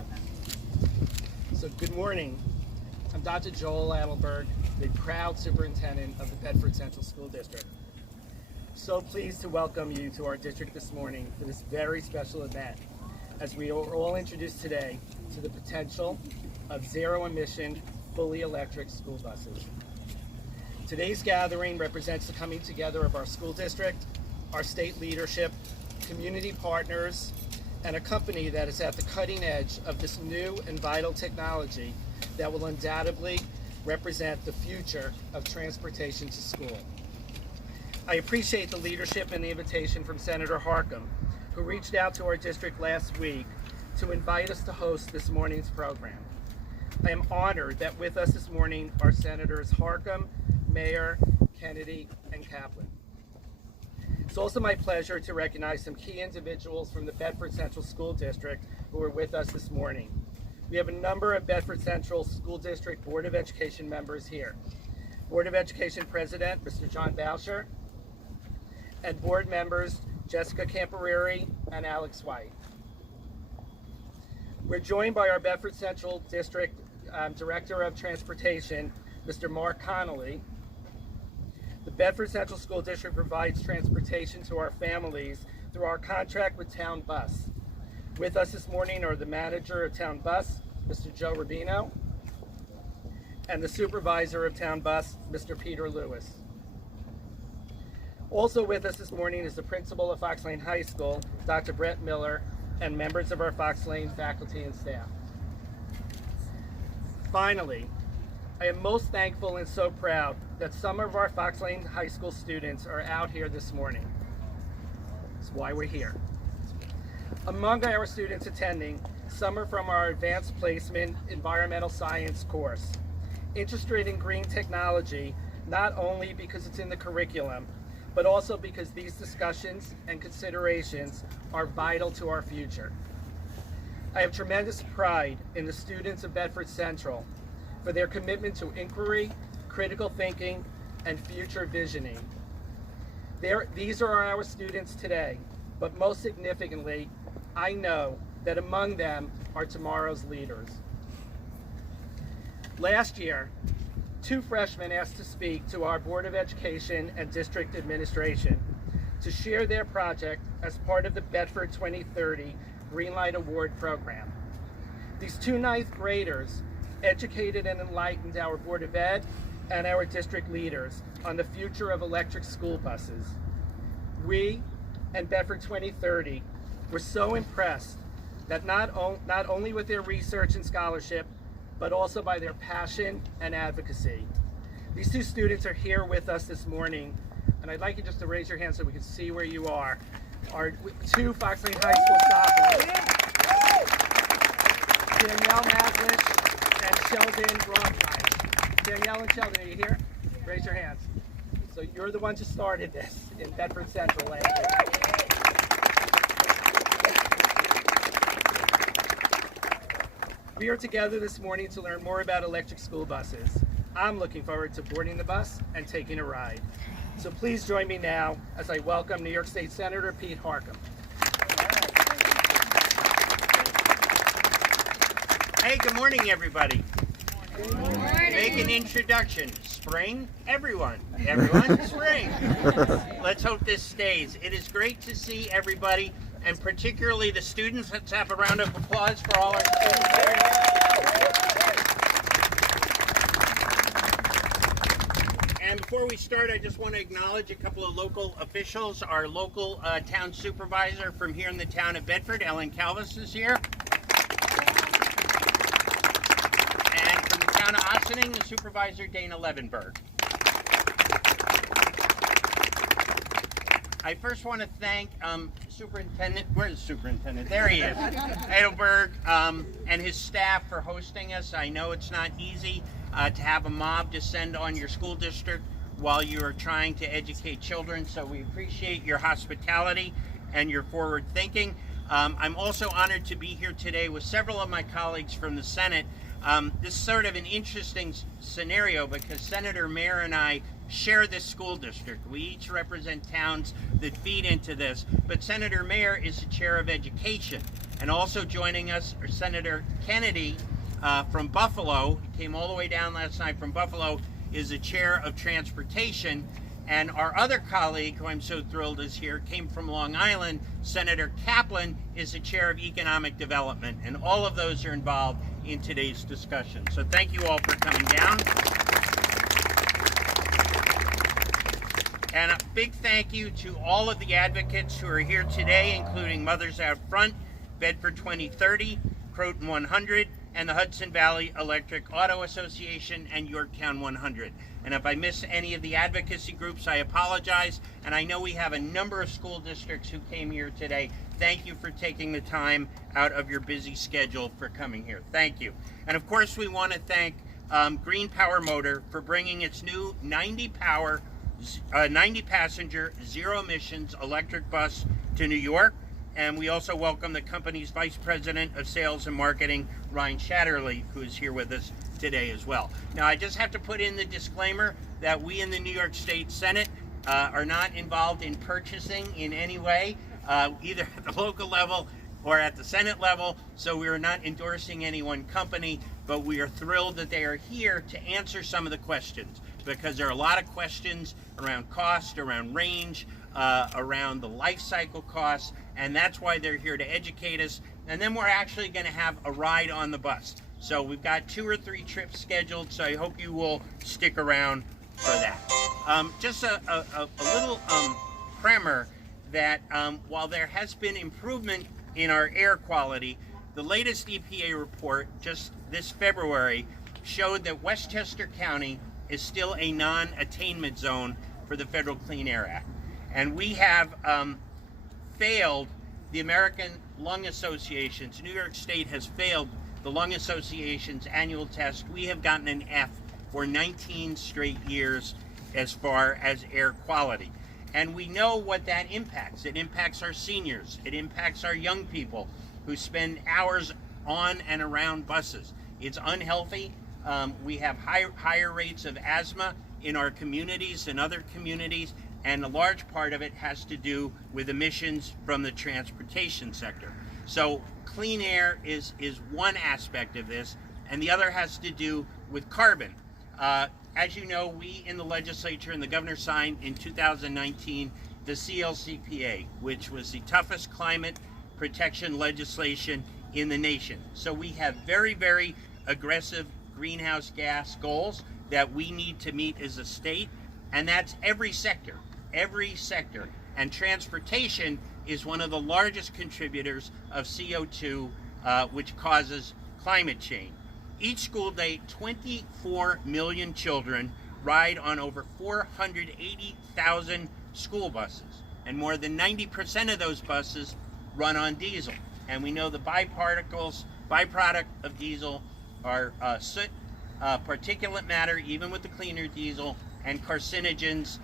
you. So good morning. I'm Dr. Joel Adelburg, the proud superintendent of the Bedford Central School District. So pleased to welcome you to our district this morning for this very special event, as we are all introduced today to the potential of zero-emission, fully electric school buses. Today's gathering represents the coming together of our school district, our state leadership, community partners, and a company that is at the cutting edge of this new and vital technology that will undoubtedly represent the future of transportation to school. I appreciate the leadership and the invitation from Senator Harckham, who reached out to our district last week to invite us to host this morning's program. I am honored that with us this morning are Senators Harckham, Mayor, Kennedy, and Kaplan. It's also my pleasure to recognize some key individuals from the Bedford Central School District who are with us this morning. We have a number of Bedford Central School District Board of Education members here. Board of Education President, Mr. John Boucher, and board members, Jessica Camporeri and Alex White. We're joined by our Bedford Central District Director of Transportation, Mr. Mark Connolly. The Bedford Central School District provides transportation to our families through our contract with Town Bus. With us this morning are the manager of Town Bus, Mr. Joe Rubino, and the supervisor of Town Bus, Mr. Peter Lewis. Also with us this morning is the principal of Fox Lane High School, Dr. Brett Miller, and members of our Fox Lane faculty and staff. Finally, I am most thankful and so proud that some of our Fox Lane High School students are out here this morning. That's why we're here. Among our students attending, some are from our Advanced Placement Environmental Science course, interested in green technology, not only because it's in the curriculum, but also because these discussions and considerations are vital to our future. I have tremendous pride in the students of Bedford Central for their commitment to inquiry, critical thinking, and future visioning. These are our students today, but most significantly, I know that among them are tomorrow's leaders. Last year, 2 freshmen asked to speak to our Board of Education and District Administration to share their project as part of the Bedford 2030 Greenlight Award program. These 2 ninth graders educated and enlightened our Board of Ed and our district leaders on the future of electric school buses. We and Bedford 2030 were so impressed that not only with their research and scholarship, but also by their passion and advocacy. These 2 students are here with us this morning, and I'd like you just to raise your hand so we can see where you are. Our 2 Fox Lane High School sophomores, Danielle Maslish and Sheldon Bronstein. Danielle and Sheldon, are you here? Raise your hands. So you're the ones who started this in Bedford Central last year. We are together this morning to learn more about electric school buses. I'm looking forward to boarding the bus and taking a ride. So please join me now as I welcome New York State Senator Pete Harckham. Hey, good morning, everybody. Good morning. Make an introduction. Spring, everyone, spring. Let's hope this stays. It is great to see everybody, and particularly the students. Let's have a round of applause for all our students here. And before we start, I just want to acknowledge a couple of local officials. Our local town supervisor from here in the town of Bedford, Ellen Calvis, is here. And from the town of Ossining, the supervisor, Dana Levenberg. I first want to thank Superintendent, where's the Superintendent? There he is, Adelburg, and his staff for hosting us. I know it's not easy to have a mob descend on your school district while you are trying to educate children, so we appreciate your hospitality and your forward thinking. I'm also honored to be here today with several of my colleagues from the Senate. This is sort of an interesting scenario because Senator Mayer and I share this school district. We each represent towns that feed into this, but Senator Mayer is the chair of education. And also joining us are Senator Kennedy from Buffalo. He came all the way down last night from Buffalo, is the chair of transportation. And our other colleague, who I'm so thrilled is here, came from Long Island. Senator Kaplan is the chair of economic development. And all of those are involved in today's discussion. So thank you all for coming down. And a big thank you to all of the advocates who are here today, including Mothers Out Front, Bedford 2030, Croton 100, and the Hudson Valley Electric Auto Association and Yorktown 100. And if I miss any of the advocacy groups, I apologize. And I know we have a number of school districts who came here today. Thank you for taking the time out of your busy schedule for coming here. Thank you. And of course, we want to thank Greenpower Motor for bringing its new 90 passenger, zero emissions electric bus to New York. And we also welcome the company's Vice President of Sales and Marketing, Ryne Shetterly, who is here with us today as well. Now, I just have to put in the disclaimer that we in the New York State Senate are not involved in purchasing in any way, either at the local level or at the Senate level, so we are not endorsing any one company, but we are thrilled that they are here to answer some of the questions, because there are a lot of questions around cost, around range, around the life cycle costs, and that's why they're here to educate us. And then we're actually going to have a ride on the bus. So we've got 2 or 3 trips scheduled, so I hope you will stick around for that. Just a little primer that while there has been improvement in our air quality, the latest EPA report just this February showed that Westchester County is still a non-attainment zone for the Federal Clean Air Act. And we have failed the American Lung Association's, New York State has failed the Lung Association's annual test. We have gotten an F for 19 straight years as far as air quality. And we know what that impacts. It impacts our seniors. It impacts our young people who spend hours on and around buses. It's unhealthy. We have higher rates of asthma in our communities than other communities, and a large part of it has to do with emissions from the transportation sector. So clean air is one aspect of this, and the other has to do with carbon. As you know, we in the legislature and the governor signed in 2019 the CLCPA, which was the toughest climate protection legislation in the nation. So we have very, very aggressive greenhouse gas goals that we need to meet as a state, and that's every sector. And transportation is one of the largest contributors of CO2, which causes climate change. Each school day, 24 million children ride on over 480,000 school buses, and more than 90% of those buses run on diesel. And we know the byproduct of diesel are soot, particulate matter, even with the cleaner diesel, and carcinogens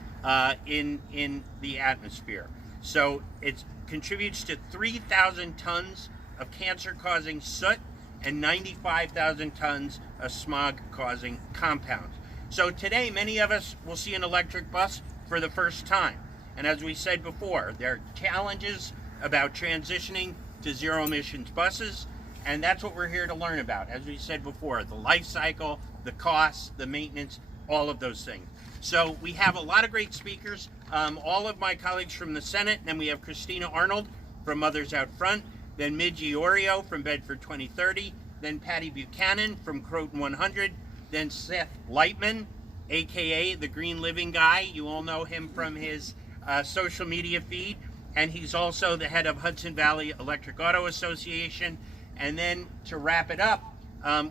in the atmosphere. So it contributes to 3,000 tons of cancer-causing soot and 95,000 tons of smog-causing compounds. So today, many of us will see an electric bus for the first time. And as we said before, there are challenges about transitioning to zero-emissions buses, and that's what we're here to learn about. As we said before, the life cycle, the costs, the maintenance, all of those things. So we have a lot of great speakers, all of my colleagues from the Senate, and then we have Christina Arnold from Mothers Out Front, then Midge Iorio from Bedford 2030, then Patty Buchannan from Croton 100, then Seth Leitman, aka the Green Living Guy. You all know him from his social media feed, and he's also the head of Hudson Valley Electric Auto Association. And then to wrap it up,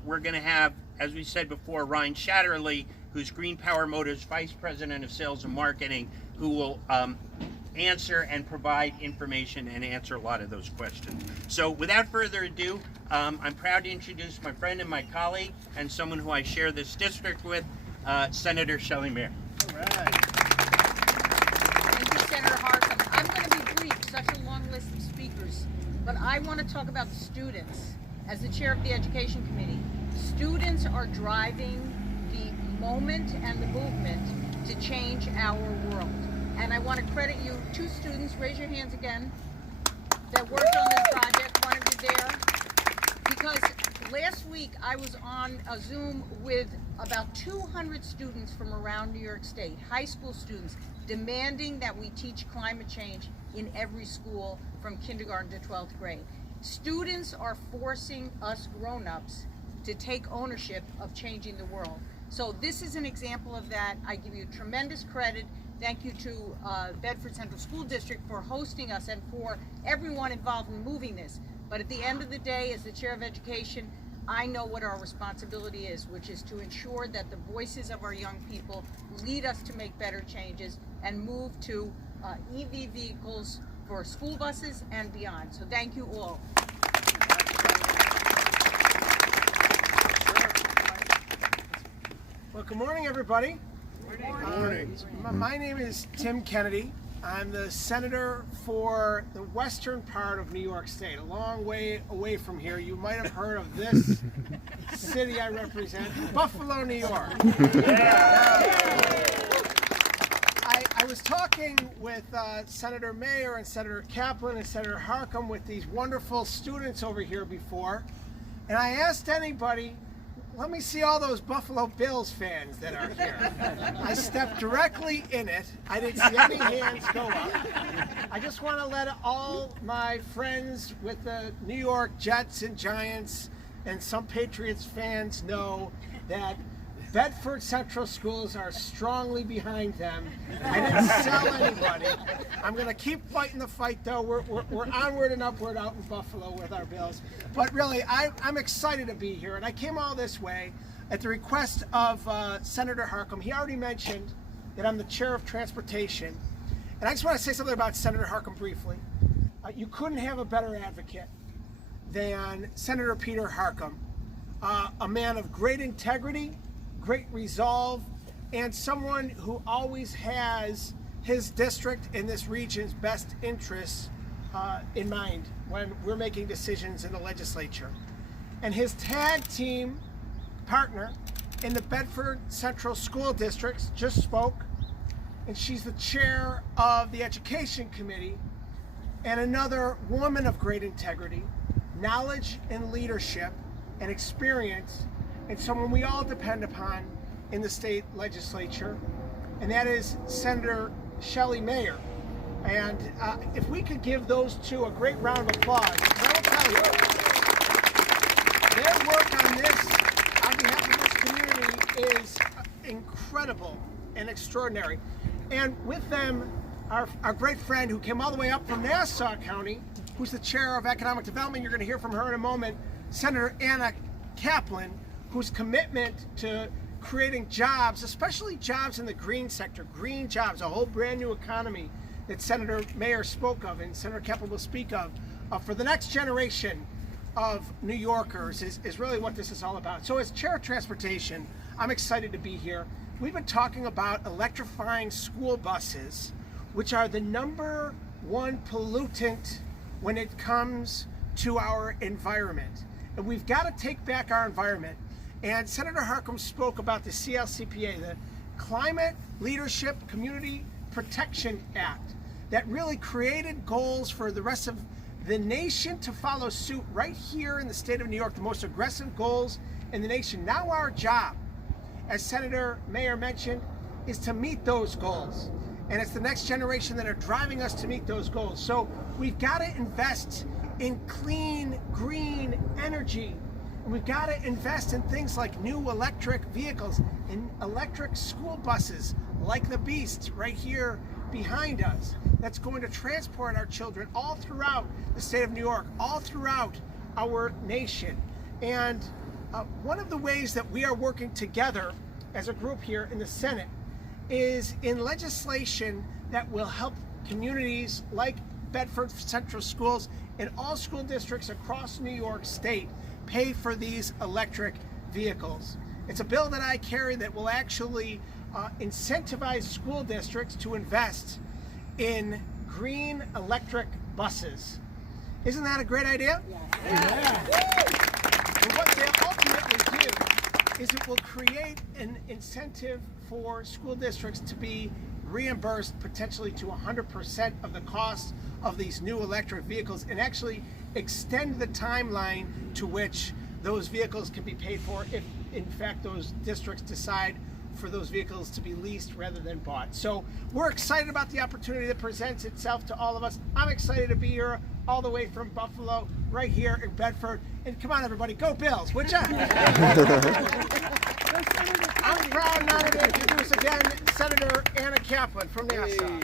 we're going to have, as we said before, Ryne Shetterly, who's Greenpower Motors Vice President of Sales and Marketing, who will answer and provide information and answer a lot of those questions. So without further ado, I'm proud to introduce my friend and my colleague and someone who I share this district with, Senator Shelley Mayer. All right. Thank you, Senator Harckham. I'm going to be brief, such a long list of speakers, but I want to talk about the students. As the chair of the Education Committee, students are driving the moment and the movement to change our world. And I want to credit you, 2 students, raise your hands again, that worked on this project. One of you you're there, because last week I was on a Zoom with about 200 students from around New York State, high school students, demanding that we teach climate change in every school from kindergarten to 12th grade. Students are forcing us grown-ups to take ownership of changing the world. So this is an example of that. I give you tremendous credit. Thank you to Bedford Central School District for hosting us and for everyone involved in moving this. But at the end of the day, as the chair of education, I know what our responsibility is, which is to ensure that the voices of our young people lead us to make better changes and move to EV vehicles for school buses and beyond. So thank you all. Well, good morning, everybody. Good morning. My name is Tim Kennedy. I'm the senator for the western part of New York State, a long way away from here. You might have heard of this city I represent, Buffalo, New York. I was talking with Senator Mayer and Senator Kaplan and Senator Harckham with these wonderful students over here before, and I asked anybody, let me see all those Buffalo Bills fans that are here. I stepped directly in it. I didn't see any hands go up. I just want to let all my friends with the New York Jets and Giants and some Patriots fans know that Bedford Central Schools are strongly behind them. I didn't sell anybody. I'm going to keep fighting the fight, though. We're onward and upward out in Buffalo with our Bills. But really, I'm excited to be here. And I came all this way at the request of Senator Harckham. He already mentioned that I'm the chair of transportation. And I just want to say something about Senator Harckham briefly. You couldn't have a better advocate than Senator Peter Harckham, a man of great integrity, great resolve, and someone who always has his district and this region's best interests in mind when we're making decisions in the legislature. And his tag team partner in the Bedford Central School Districts just spoke, and she's the chair of the Education Committee, and another woman of great integrity, knowledge and leadership and experience, and someone we all depend upon in the state legislature, and that is Senator Shelley Mayer. And if we could give those two a great round of applause, I will tell you, their work on this, on behalf of this community, is incredible and extraordinary. And with them, our great friend who came all the way up from Nassau County, who's the chair of economic development. You're going to hear from her in a moment, Senator Kaplan, whose commitment to creating jobs, especially jobs in the green sector, green jobs, a whole brand new economy that Senator Mayer spoke of and Senator Kaplan will speak of for the next generation of New Yorkers is really what this is all about. So as chair of transportation, I'm excited to be here. We've been talking about electrifying school buses, which are the #1 pollutant when it comes to our environment. And we've got to take back our environment. And Senator Harckham spoke about the CLCPA, the Climate Leadership Community Protection Act, that really created goals for the rest of the nation to follow suit right here in the state of New York, the most aggressive goals in the nation. Now our job, as Senator Mayer mentioned, is to meet those goals. And it's the next generation that are driving us to meet those goals. So we've got to invest in clean, green energy. And we've got to invest in things like new electric vehicles, in electric school buses, like the Beast right here behind us, that's going to transport our children all throughout the state of New York, all throughout our nation. And one of the ways that we are working together as a group here in the Senate is in legislation that will help communities like Bedford Central Schools and all school districts across New York State pay for these electric vehicles. It's a bill that I carry that will actually incentivize school districts to invest in green electric buses. Isn't that a great idea? Yeah. And what they'll ultimately do is it will create an incentive for school districts to be reimbursed potentially to 100% of the cost of these new electric vehicles, and actually extend the timeline to which those vehicles can be paid for if in fact those districts decide for those vehicles to be leased rather than bought. So we're excited about the opportunity that presents itself to all of us. I'm excited to be here all the way from Buffalo, right here in Bedford. And come on everybody, go Bills, would ya? I'm proud now to introduce again Senator Anna Kaplan from Nassau.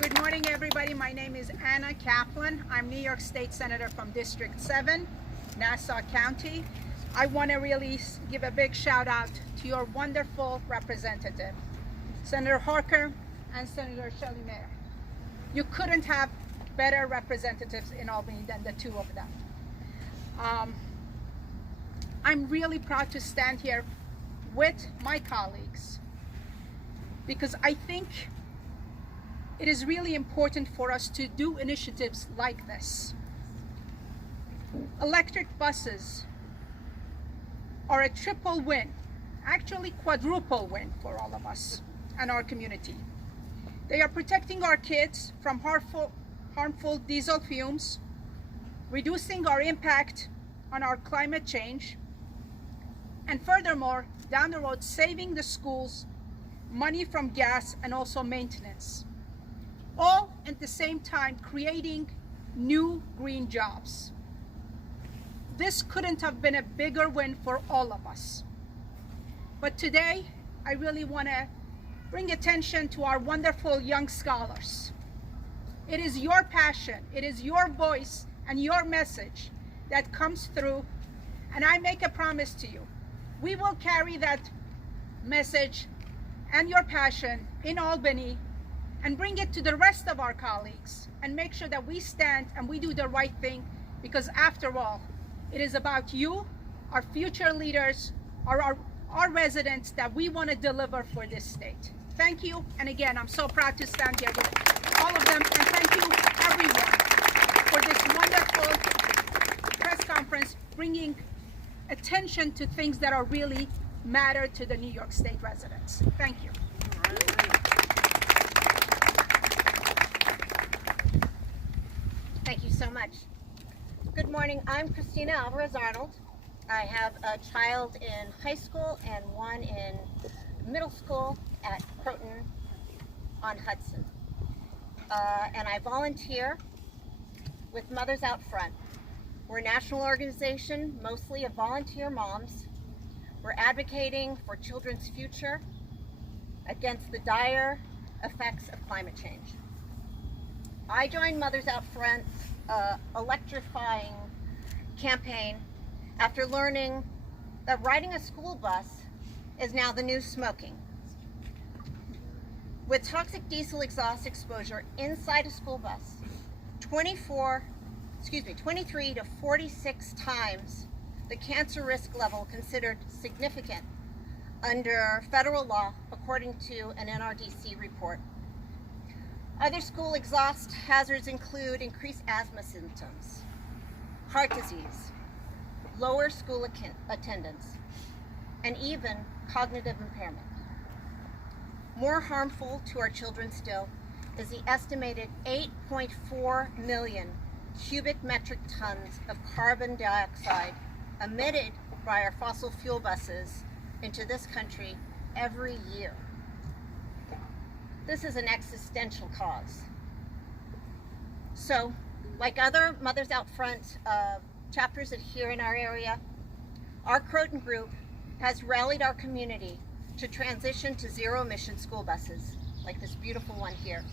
Good morning, everybody. My name is Anna Kaplan. I'm New York State Senator from District 7, Nassau County. I want to really give a big shout out to your wonderful representative, Senator Harckham and Senator Shelley. You couldn't have better representatives in Albany than the two of them. I'm really proud to stand here with my colleagues because I think it is really important for us to do initiatives like this. Electric buses are a triple win, actually quadruple win for all of us and our community. They are protecting our kids from harmful diesel fumes, reducing our impact on our climate change, and furthermore, down the road, saving the schools money from gas and also maintenance. All at the same time creating new green jobs. This couldn't have been a bigger win for all of us. But today, I really want to bring attention to our wonderful young scholars. It is your passion, it is your voice and your message that comes through, and I make a promise to you. We will carry that message and your passion in Albany and bring it to the rest of our colleagues and make sure that we stand and we do the right thing, because after all, it is about you, our future leaders, our residents that we want to deliver for this state. Thank you, and again, I'm so proud to stand here with all of them, and thank you everyone for this wonderful press conference, bringing attention to things that are really matter to the New York State residents. Thank you. Thank you so much. Good morning, I'm Christina Arnold. I have a child in high school and one in middle school at Croton on Hudson. And I volunteer with Mothers Out Front. We're a national organization, mostly of volunteer moms. We're advocating for children's future against the dire effects of climate change. I joined Mothers Out Front's electrifying campaign after learning that riding a school bus is now the new smoking. With toxic diesel exhaust exposure inside a school bus, 23 to 46 times the cancer risk level considered significant under federal law, according to an NRDC report. Other school exhaust hazards include increased asthma symptoms, heart disease, lower school attendance, and even cognitive impairment. More harmful to our children still is the estimated 8.4 million cubic metric tons of carbon dioxide emitted by our fossil fuel buses into this country every year. This is an existential cause. So, like other Mothers Out Front chapters here in our area, our Croton group has rallied our community to transition to zero-emission school buses, like this beautiful one here.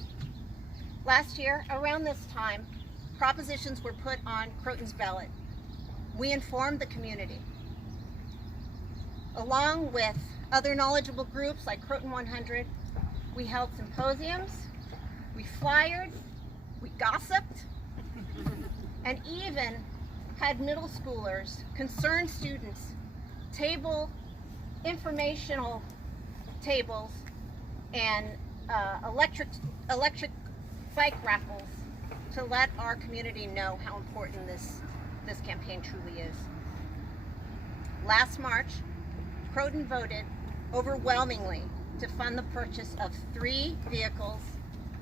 Last year, around this time, propositions were put on Croton's ballot. We informed the community. Along with other knowledgeable groups like Croton 100, we held symposiums, we flyered, we gossiped, and even had middle schoolers, concerned students, table informational tables and electric bike raffles to let our community know how important this campaign truly is. Last March, Croton voted overwhelmingly to fund the purchase of 3 vehicles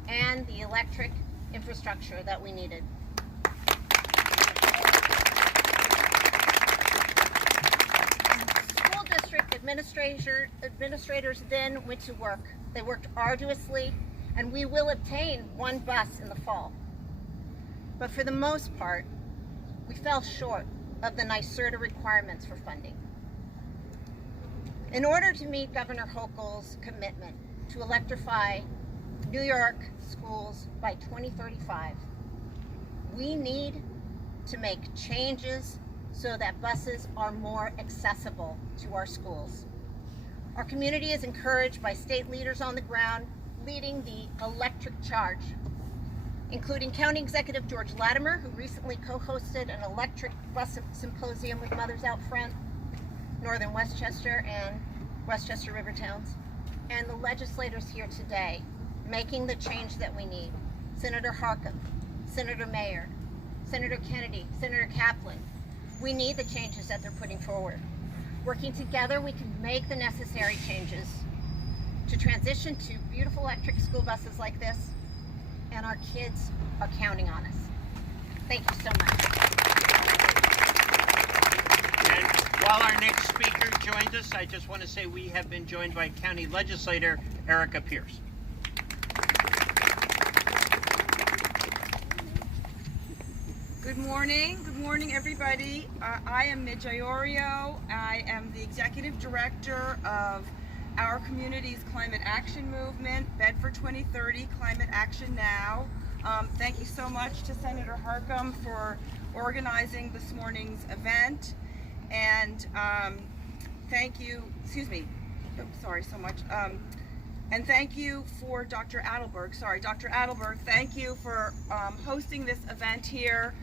and the electric infrastructure that we needed. School district administrators then went to work. They worked arduously, and we will obtain one bus in the fall. But for the most part, we fell short of the NYSERDA requirements for funding. In order to meet Governor Hochul's commitment to electrify New York schools by 2035, we need to make changes so that buses are more accessible to our schools. Our community is encouraged by state leaders on the ground leading the electric charge, including County Executive George Latimer, who recently co-hosted an electric bus symposium with Mothers Out Front, Northern Westchester and Westchester River Towns, and the legislators here today making the change that we need. Senator Harckham, Senator Mayer, Senator Kennedy, Senator Kaplan. We need the changes that they're putting forward. Working together, we can make the necessary changes to transition to beautiful electric school buses like this, and our kids are counting on us. Thank you so much. And while our next speaker joins us, I just want to say we have been joined by County Legislator Erica Pierce. Good morning everybody. I am Midge Iorio. I am the Executive Director of our community's climate action movement, Bedford 2030 Climate Action Now. Thank you so much to Senator Harckham for organizing this morning's event. And thank you, and thank you for Dr. Adelburg. Thank you for hosting this event here.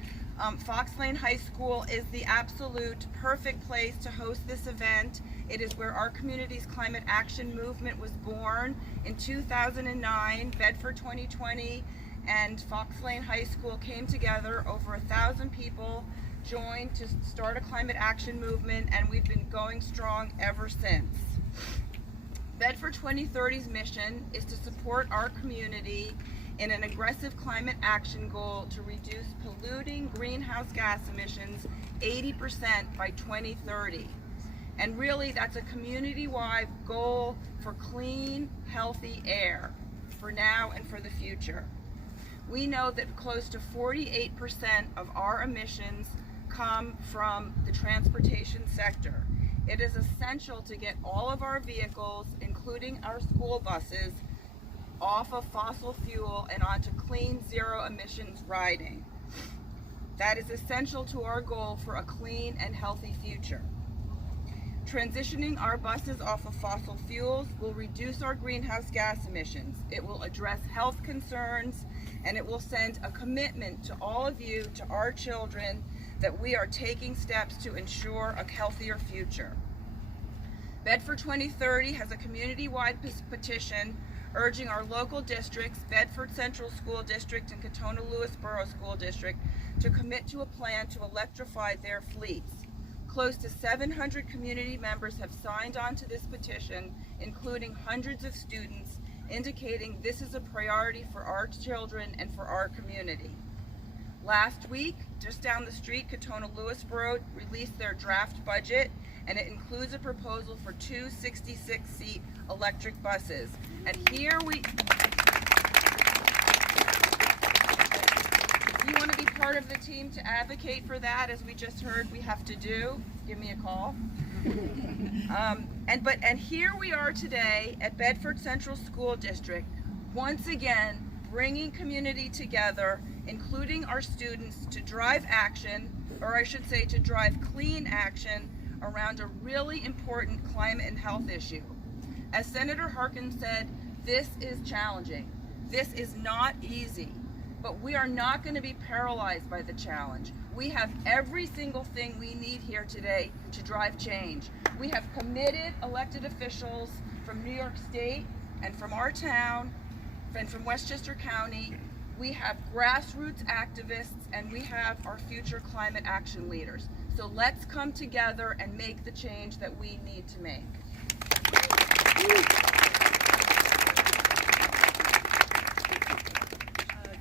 Fox Lane High School is the absolute perfect place to host this event. It is where our community's climate action movement was born in 2009. Bedford 2020 and Fox Lane High School came together. Over 1,000 people joined to start a climate action movement, and we've been going strong ever since. Bedford 2030's mission is to support our community in an aggressive climate action goal to reduce polluting greenhouse gas emissions 80% by 2030. And really, that's a community-wide goal for clean, healthy air for now and for the future. We know that close to 48% of our emissions come from the transportation sector. It is essential to get all of our vehicles, including our school buses, off of fossil fuel and onto clean zero emissions riding. That is essential to our goal for a clean and healthy future. Transitioning our buses off of fossil fuels will reduce our greenhouse gas emissions. It will address health concerns, and it will send a commitment to all of you, to our children, that we are taking steps to ensure a healthier future. Bedford 2030 has a community-wide petition urging our local districts, Bedford Central School District and Katona-Lewis Borough School District, to commit to a plan to electrify their fleets. Close to 700 community members have signed on to this petition, including hundreds of students, indicating this is a priority for our children and for our community. Last week, just down the street, Katona-Lewis Borough released their draft budget, and it includes a proposal for 2 66-seat electric buses. And here if you want to be part of the team to advocate for that, as we just heard we have to do, give me a call. And here we are today at Bedford Central School District, once again bringing community together, including our students, to drive action, or I should say to drive clean action around a really important climate and health issue. As Senator Harckham said, this is challenging. This is not easy, but we are not going to be paralyzed by the challenge. We have every single thing we need here today to drive change. We have committed elected officials from New York State and from our town and from Westchester County. We have grassroots activists, and we have our future climate action leaders. So let's come together and make the change that we need to make.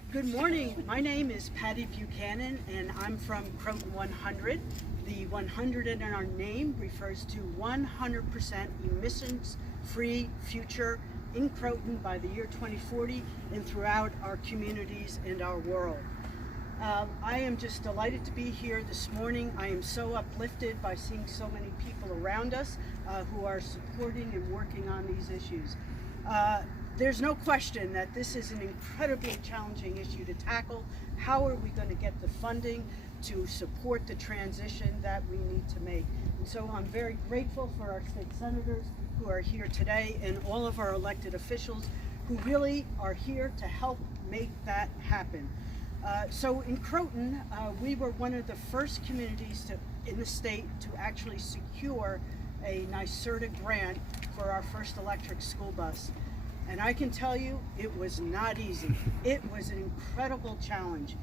Good morning. My name is Patty Buchanan, and I'm from Croton 100. The 100 in our name refers to 100% emissions-free future in Croton by the year 2040 and throughout our communities and our world. I am just delighted to be here this morning. I am so uplifted by seeing so many people around us who are supporting and working on these issues. There's no question that this is an incredibly challenging issue to tackle. How are we going to get the funding to support the transition that we need to make? And so I'm very grateful for our state senators who are here today and all of our elected officials who really are here to help make that happen. So in Croton, we were one of the first communities in the state to actually secure a NYSERDA grant for our first electric school bus. And I can tell you, it was not easy. It was an incredible challenge.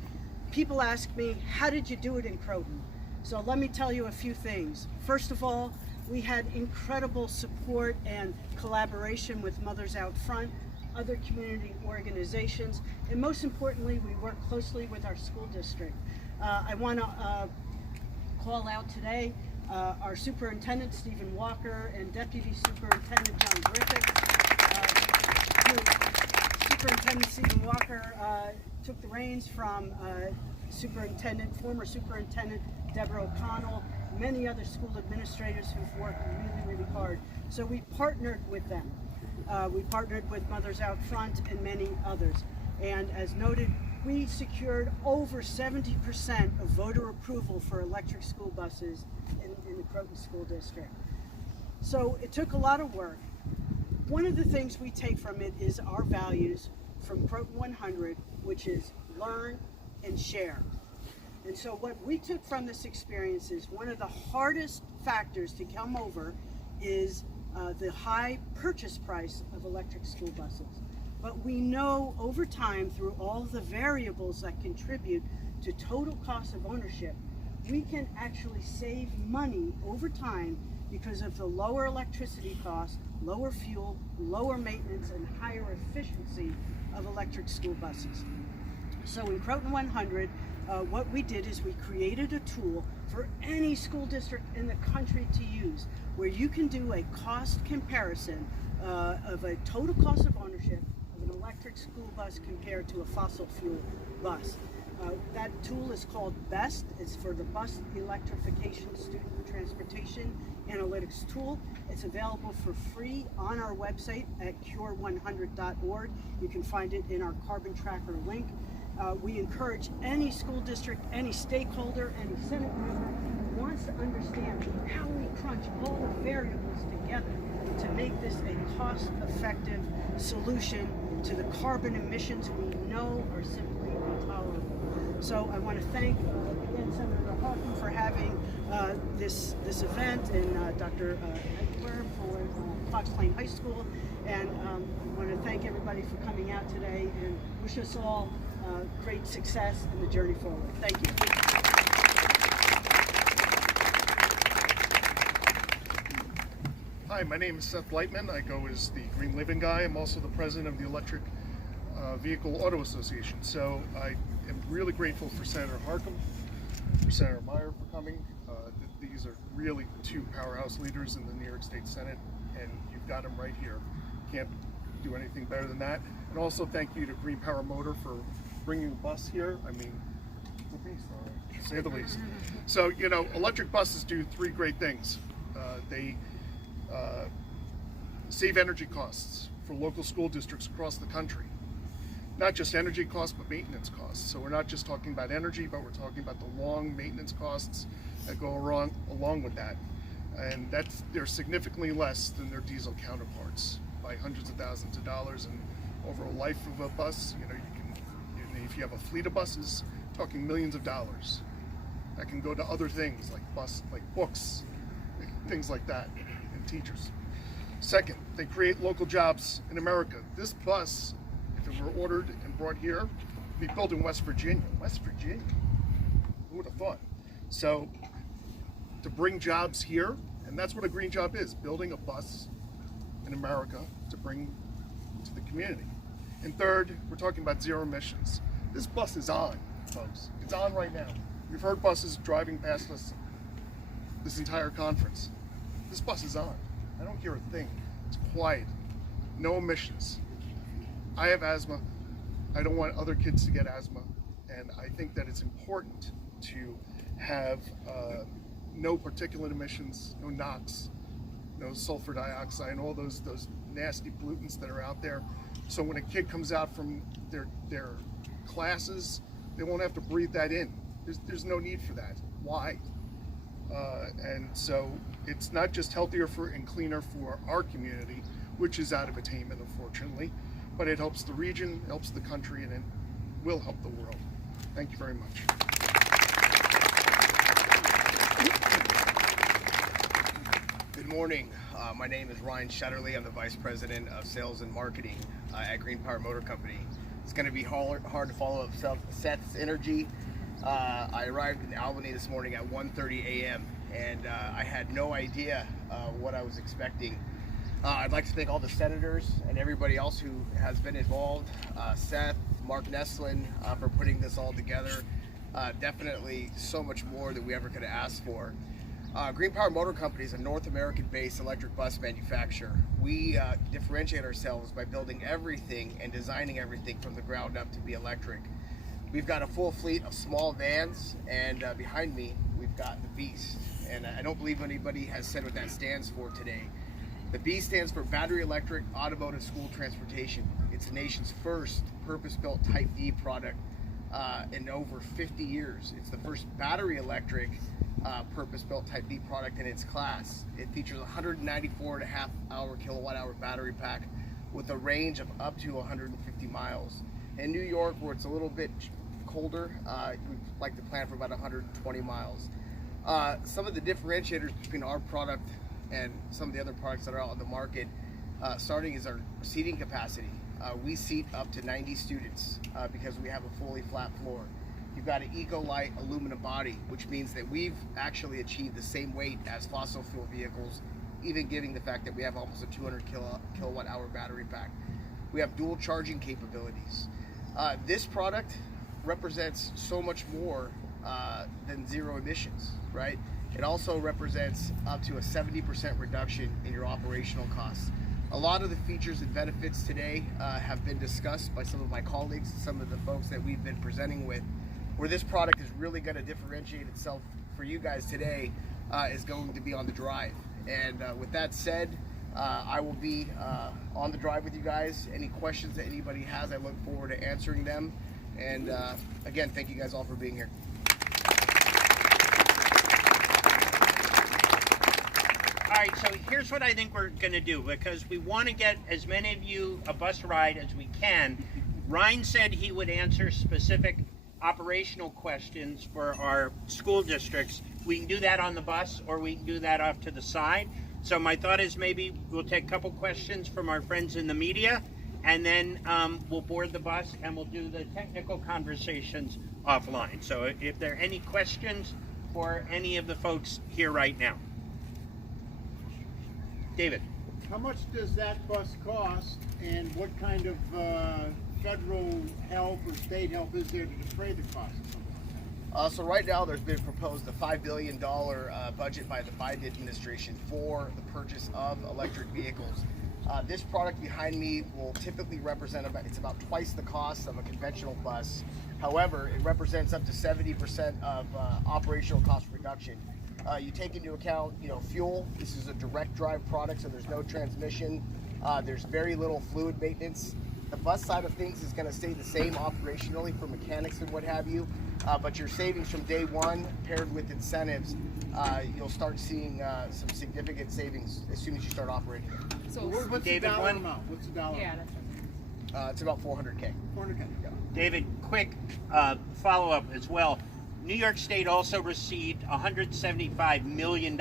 People ask me, how did you do it in Croton? So let me tell you a few things. First of all, we had incredible support and collaboration with Mothers Out Front, other community organizations, and most importantly, we work closely with our school district. I want to call out today our Superintendent Stephen Walker and Deputy Superintendent John Griffith. Superintendent Stephen Walker took the reins from former Superintendent Deborah O'Connell, many other school administrators who've worked really, really hard. So we partnered with them. We partnered with Mothers Out Front and many others. And as noted, we secured over 70% of voter approval for electric school buses in the Croton School District. So it took a lot of work. One of the things we take from it is our values from Croton 100, which is learn and share. And so what we took from this experience is one of the hardest factors to come over is the high purchase price of electric school buses. But we know over time, through all the variables that contribute to total cost of ownership, we can actually save money over time because of the lower electricity costs, lower fuel, lower maintenance, and higher efficiency of electric school buses. So in Croton 100, what we did is we created a tool for any school district in the country to use, where you can do a cost comparison of a total cost of ownership of an electric school bus compared to a fossil fuel bus. That tool is called BEST. It's for the Bus Electrification Student Transportation Analytics Tool. It's available for free on our website at cure100.org. You can find it in our carbon tracker link. We encourage any school district, any stakeholder, any Senate member who wants to understand how we crunch all the variables together to make this a cost-effective solution to the carbon emissions we know are simply intolerable. So I want to thank again Senator Harckham for having this event, and Dr. Adelburg for Fox Lane High School, and I want to thank everybody for coming out today and wish us all great success in the journey forward. Thank you. Hi, my name is Seth Leitman. I go as the Green Living Guy. I'm also the president of the Electric Vehicle Auto Association. So I am really grateful for Senator Harckham, for Senator Meyer for coming. These are really two powerhouse leaders in the New York State Senate, and you've got them right here. Can't do anything better than that. And also thank you to Greenpower Motor for bringing the bus here. I mean, it's a beast, to say the least. So, you know, electric buses do three great things. They save energy costs for local school districts across the country. Not just energy costs, but maintenance costs. So we're not just talking about energy, but we're talking about the long maintenance costs that go along with that. And they're significantly less than their diesel counterparts by hundreds of thousands of dollars. And over a life of a bus, you know, if you have a fleet of buses, talking millions of dollars. That can go to other things like books, things like that, and teachers. Second, they create local jobs in America. This bus, if it were ordered and brought here, would be built in West Virginia. West Virginia? Who would have thought? So, to bring jobs here, and that's what a green job is, building a bus in America to bring to the community. And third, we're talking about zero emissions. This bus is on, folks. It's on right now. We've heard buses driving past us this entire conference. This bus is on. I don't hear a thing. It's quiet. No emissions. I have asthma. I don't want other kids to get asthma. And I think that it's important to have no particulate emissions, no NOx, no sulfur dioxide, and all those nasty pollutants that are out there. So when a kid comes out from their classes, they won't have to breathe that in. There's no need for that. Why? And so it's not just healthier and cleaner for our community, which is out of attainment, unfortunately, but it helps the region, helps the country, and it will help the world. Thank you very much. Good morning. My name is Ryne Shetterly. I'm the Vice President of Sales and Marketing at Greenpower Motor Company. It's going to be hard to follow up Seth's energy. I arrived in Albany this morning at 1:30 a.m. and I had no idea what I was expecting. I'd like to thank all the senators and everybody else who has been involved, Seth, Mark Neslin, for putting this all together. Definitely so much more than we ever could have asked for. Greenpower Motor Company is a North American-based electric bus manufacturer. We differentiate ourselves by building everything and designing everything from the ground up to be electric. We've got a full fleet of small vans, and behind me, we've got the Beast. And I don't believe anybody has said what that stands for today. The B stands for Battery Electric Automotive School Transportation. It's the nation's first purpose-built Type D product in over 50 years. It's the first battery electric purpose-built Type D product in its class. It features a 194.5 kilowatt-hour battery pack with a range of up to 150 miles. In New York, where it's a little bit colder, we like to plan for about 120 miles. Some of the differentiators between our product and some of the other products that are out on the market, starting is our seating capacity. We seat up to 90 students because we have a fully flat floor. You've got an Eco-Light aluminum body, which means that we've actually achieved the same weight as fossil fuel vehicles, even given the fact that we have almost a 200 kilowatt-hour battery pack. We have dual charging capabilities. This product represents so much more than zero emissions, right? It also represents up to a 70% reduction in your operational costs. A lot of the features and benefits today have been discussed by some of my colleagues, some of the folks that we've been presenting with. Where this product is really going to differentiate itself for you guys today is going to be on the drive. And with that said, I will be on the drive with you guys. Any questions that anybody has, I look forward to answering them. And again, thank you guys all for being here. All right, so here's what I think we're going to do, because we want to get as many of you a bus ride as we can. Ryne said he would answer specific operational questions for our school districts. We can do that on the bus, or we can do that off to the side. So my thought is maybe we'll take a couple questions from our friends in the media, and then we'll board the bus and we'll do the technical conversations offline. So if there are any questions for any of the folks here right now. David. How much does that bus cost, and what kind of federal help or state help is there to defray the cost of something like that? So right now there's been proposed a $5 billion budget by the Biden administration for the purchase of electric vehicles. This product behind me will typically represent it's about twice the cost of a conventional bus. However, it represents up to 70% of operational cost reduction. You take into account, fuel. This is a direct drive product, so there's no transmission. There's very little fluid maintenance. The bus side of things is going to stay the same operationally for mechanics and what have you, but your savings from day one, paired with incentives, you'll start seeing some significant savings as soon as you start operating it. So what's the dollar amount? What's the dollar amount? It's about $400K. 400K. Yeah. David, quick follow-up as well. New York State also received $175 million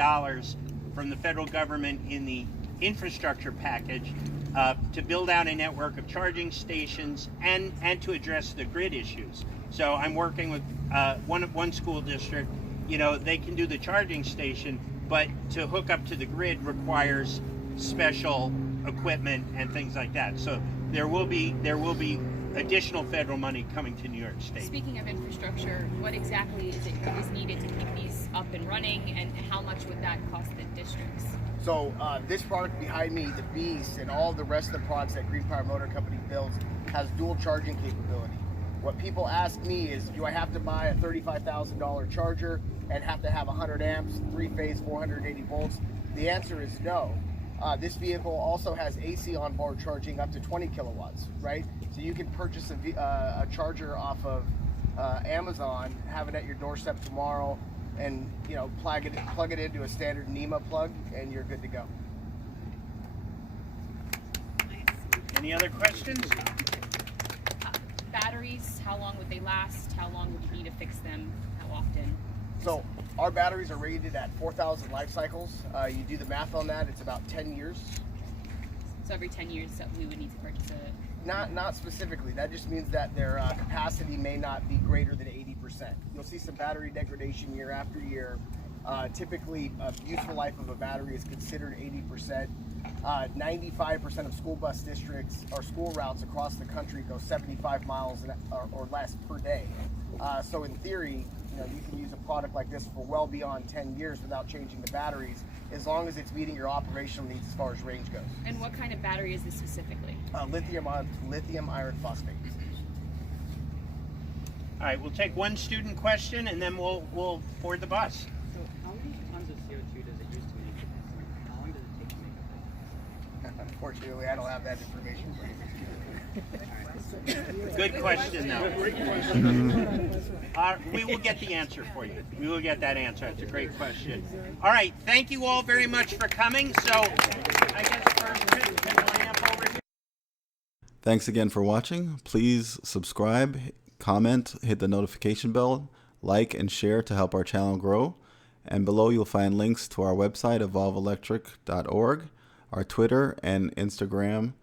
from the federal government in the infrastructure package to build out a network of charging stations and to address the grid issues. So I'm working with one school district. They can do the charging station, but to hook up to the grid requires special equipment and things like that. So there will be additional federal money coming to New York State. Speaking of infrastructure, what exactly is needed to keep these up and running, and how much would that cost the districts? So this product behind me, the Beast, and all the rest of the products that Greenpower Motor Company builds has dual charging capability. What people ask me is, do I have to buy a $35,000 charger and have to have 100 amps, 3-phase, 480 volts? The answer is no. This vehicle also has AC onboard charging up to 20 kilowatts, right? So you can purchase a charger off of Amazon, have it at your doorstep tomorrow, and plug it into a standard NEMA plug, and you're good to go. Any other questions? Batteries, how long would they last? How long would you need to fix them? How often? So our batteries are rated at 4,000 life cycles. You do the math on that, it's about 10 years. So every 10 years we would need to purchase a... Not specifically. That just means that their capacity may not be greater than 80%. You'll see some battery degradation year after year. Typically, a useful life of a battery is considered 80%. 95% of school bus districts or school routes across the country go 75 miles or less per day. So in theory, you can use a product like this for well beyond 10 years without changing the batteries, as long as it's meeting your operational needs as far as range goes. And what kind of battery is this specifically? Lithium iron phosphate. All right, we'll take one student question and then we'll board the bus. So how many tons of CO2 does it use to make this? How long does it take to make a Unfortunately, I don't have that information for you. Good question, though. We will get the answer for you. We will get that answer. That's a great question. All right, thank you all very much for coming. So, I guess first, can line up over here. Thanks again for watching. Please subscribe, comment, hit the notification bell, like and share to help our channel grow. And below you'll find links to our website, Evolv-Electric.org, our Twitter and Instagram